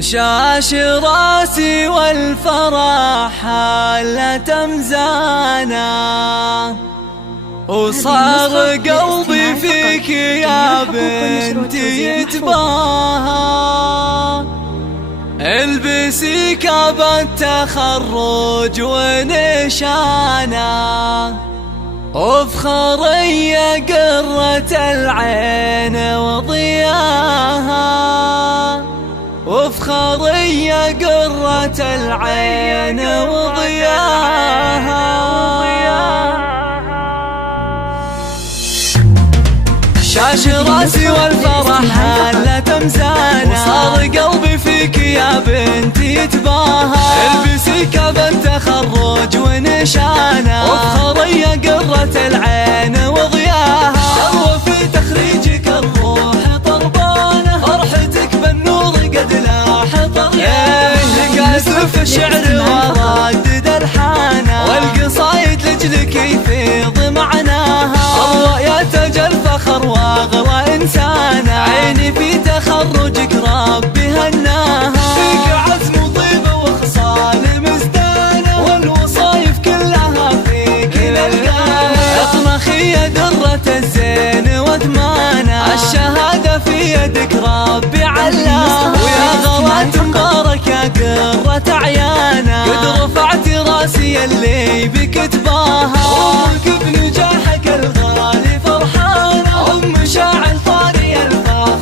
شاش راسي والفرح حالة مزانا، وصار قلبي فيك يا بنتي يتباهى. البسي كاب التخرج ونشانا، وافخري يا قرة العين وضياها، وافخري يا قرة العين وضياها. شاش راسي والفرح حالة مزانا، وصار قلبي فيك يا بنتي يتباهى. البسي كاب التخرج ونشانا، وافخري يا قرة العين وضياها. شر في تخريجك الروح طربانة، فرحتك بالنور قد لاح طريانة. كاسف الشعر وردد الحانة، والقصايد لجلك يفيض معناها. الله يا تاج الفخر واغلى انسانة، عيني في تخرجك ربي هناها. فيك عزم وطيبة وخصال مزدانة، والوصايف كلها فيك نلقاها. اطنخي يا درة الزين وثمانة، الشهادة في يدك ربي علاها. ويا غلات مبارك يا قرة عيانا، قد رفعتي راسي اللي بك تباها. امك بنجاحك الغالي فرحانة، ام شاعر طاري الفخر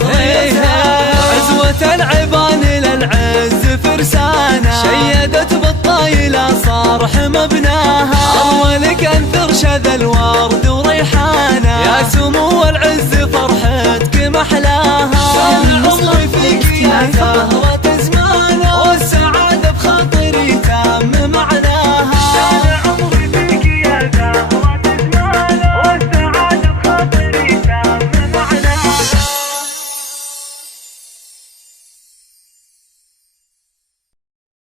عزوة العبان للعز فرسانة، شيدت بالطايلة صار مبناها. اولك انثر شذ الورد وريحانة، يا سمو العز فرحتك محلاها. كان عمري في